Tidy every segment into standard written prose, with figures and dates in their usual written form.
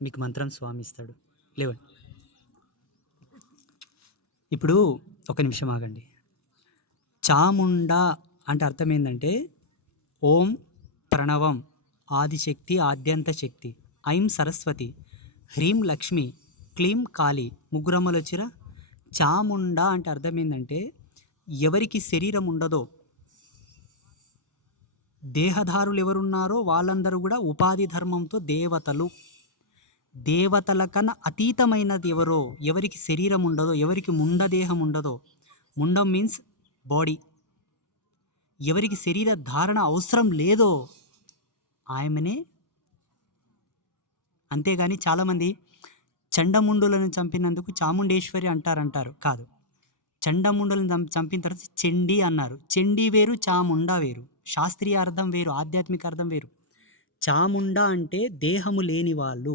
మీకు మంత్రం స్వామి ఇస్తాడు. లేవండి. ఇప్పుడు ఒక నిమిషం ఆగండి. చాముండా అంటే అర్థం ఏంటంటే ఓం ప్రణవం, ఆదిశక్తి, ఆద్యంత శక్తి, ఐం సరస్వతి, హ్రీం లక్ష్మి, క్లీం కాళి, ముగ్గురమ్మలు వచ్చిరా. చాముండా అంటే అర్థం ఏంటంటే ఎవరికి శరీరం ఉండదో, దేహదారులు ఎవరున్నారో వాళ్ళందరూ కూడా ఉపాధి ధర్మంతో దేవతలు. దేవతల కన్నా అతీతమైనది ఎవరో, ఎవరికి శరీరం ఉండదో, ఎవరికి ముండదేహం ఉండదో, ముండం మీన్స్ బాడీ, ఎవరికి శరీర ధారణ అవసరం లేదో ఆయమనే. అంతేగాని చాలామంది చండముండులను చంపినందుకు చాముండేశ్వరి అంటారు. కాదు, చండముండులను చంపిన తర్వాత చండీ అన్నారు. చండీ వేరు, చాముండా వేరు. శాస్త్రీయ అర్థం వేరు, ఆధ్యాత్మిక అర్థం వేరు. చాముండా అంటే దేహము లేని వాళ్ళు,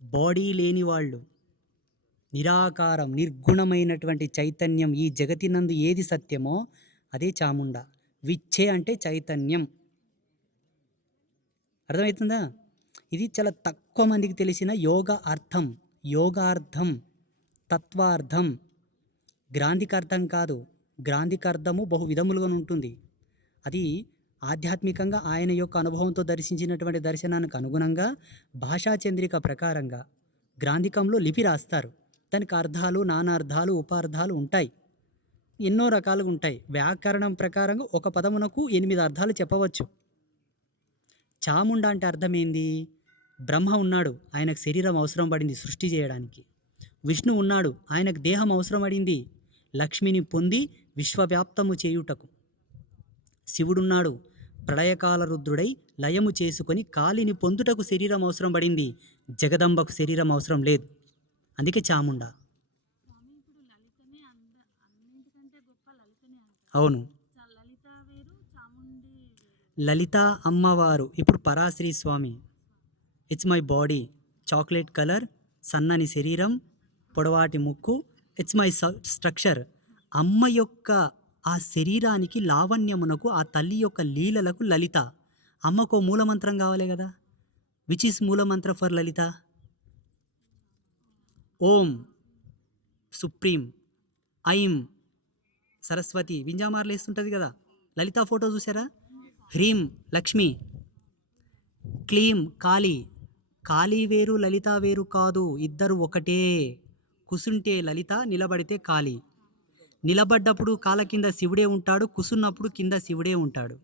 బాడీ లేని వాళ్ళు, నిరాకారం నిర్గుణమైనటువంటి చైతన్యం. ఈ జగతినందు ఏది సత్యమో అదే చాముండా. విచ్చే అంటే చైతన్యం. అర్థమవుతుందా? ఇది చాలా తక్కువ మందికి తెలిసిన యోగార్థం, తత్వార్థం. గ్రాంధిక అర్థం కాదు. గ్రాంధిక అర్థము బహు విధములుగా ఉంటుంది. అది ఆధ్యాత్మికంగా ఆయన యొక్క అనుభవంతో దర్శించినటువంటి దర్శనానికి అనుగుణంగా భాషాచంద్రిక ప్రకారంగా గ్రాంధికంలో లిపి రాస్తారు. దానికి అర్థాలు, నానార్థాలు, ఉపార్థాలు ఉంటాయి. ఎన్నో రకాలుగా ఉంటాయి. వ్యాకరణం ప్రకారంగా ఒక పదమునకు 8 అర్థాలు చెప్పవచ్చు. చాముండా అంటే అర్థమైంది, బ్రహ్మ ఉన్నాడు, ఆయనకు శరీరం అవసరం పడింది సృష్టి చేయడానికి. విష్ణు ఉన్నాడు, ఆయనకు దేహం అవసరం పడింది లక్ష్మిని పొంది విశ్వవ్యాప్తము చేయుటకు. శివుడున్నాడు, ప్రళయకాల రుద్రుడై లయము చేసుకొని కాలిని పొందుటకు శరీరం అవసరం పడింది. జగదంబకు శరీరం అవసరం లేదు, అందుకే చాముండా. అవును, లలిత అమ్మవారు. ఇప్పుడు Parashri Swami. It's my body, chocolate colour, సన్నని శరీరం, పొడవాటి ముక్కు, ఇట్స్ మై స్ట్రక్చర్. అమ్మ యొక్క ఆ శరీరానికి, లావణ్యమునకు, ఆ తల్లి యొక్క లీలలకు లలిత. అమ్మకు మూలమంత్రం కావాలి కదా. Which is moolamantra for Lalitha? ఓం సుప్రీం, ఐం సరస్వతి. వింజామార్లు వేస్తుంటుంది కదా. లలిత ఫోటో చూసారా? హ్రీం లక్ష్మి, క్లీం కాళి. కాళీ వేరు, లలిత వేరు కాదు, ఇద్దరు ఒకటే. కుసుంటే లలిత, నిలబడితే కాళి. నిలబడ్డప్పుడు కాళ్ళ కింద శివుడే ఉంటాడు, కుసున్నప్పుడు కింద శివుడే ఉంటాడు.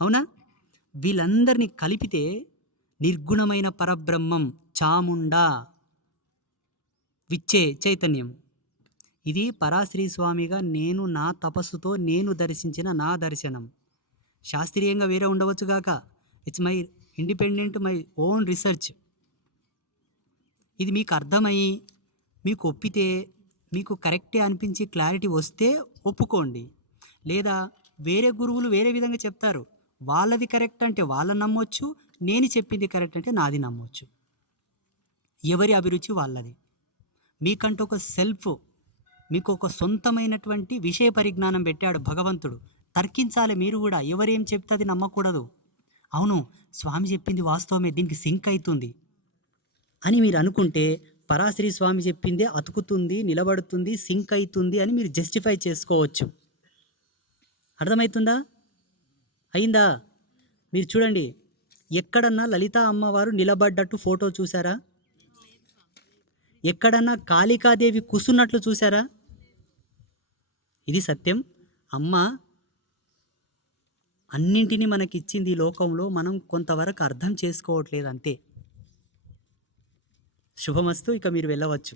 అవునా? వీళ్ళందరినీ కలిపితే నిర్గుణమైన పరబ్రహ్మం చాముండా, విచ్చే చైతన్యం. ఇది పరాశ్రీ స్వామిగా నేను నా తపస్సుతో నేను దర్శించిన నా దర్శనం. శాస్త్రీయంగా వేరే ఉండవచ్చుగాక. It's my independent, my own research. ఇది మీకు అర్థమయ్యి మీకు ఒప్పితే, మీకు కరెక్టే అనిపించి క్లారిటీ వస్తే ఒప్పుకోండి. లేదా వేరే గురువులు వేరే విధంగా చెప్తారు, వాళ్ళది కరెక్ట్ అంటే వాళ్ళని నమ్మొచ్చు, నేను చెప్పింది కరెక్ట్ అంటే నాది నమ్మొచ్చు. ఎవరి అభిరుచి వాళ్ళది. మీకంటూ ఒక సెల్ఫ్, మీకు ఒక సొంతమైనటువంటి విషయ పరిజ్ఞానం పెట్టాడు భగవంతుడు. తర్కించాలి మీరు కూడా. ఎవరేం చెప్తే అది నమ్మకూడదు. అవును, స్వామి చెప్పింది వాస్తవమే, దీనికి సింక్ అవుతుంది అని మీరు అనుకుంటే, పరాశ్రీ స్వామి చెప్పిందే అతుకుతుంది, నిలబడుతుంది, సింక్ అవుతుంది అని మీరు జస్టిఫై చేసుకోవచ్చు. అర్థమవుతుందా? అయిందా? మీరు చూడండి, ఎక్కడన్నా లలిత అమ్మవారు నిలబడ్డట్టు ఫోటో చూసారా? ఎక్కడన్నా కాళికాదేవి కూసున్నట్లు చూసారా? ఇది సత్యం. అమ్మ అన్నింటినీ మనకిచ్చింది ఈ లోకంలో, మనం కొంతవరకు అర్థం చేసుకోవట్లేదు అంతే. శుభమస్తు, ఇక మీరు వెళ్ళవచ్చు.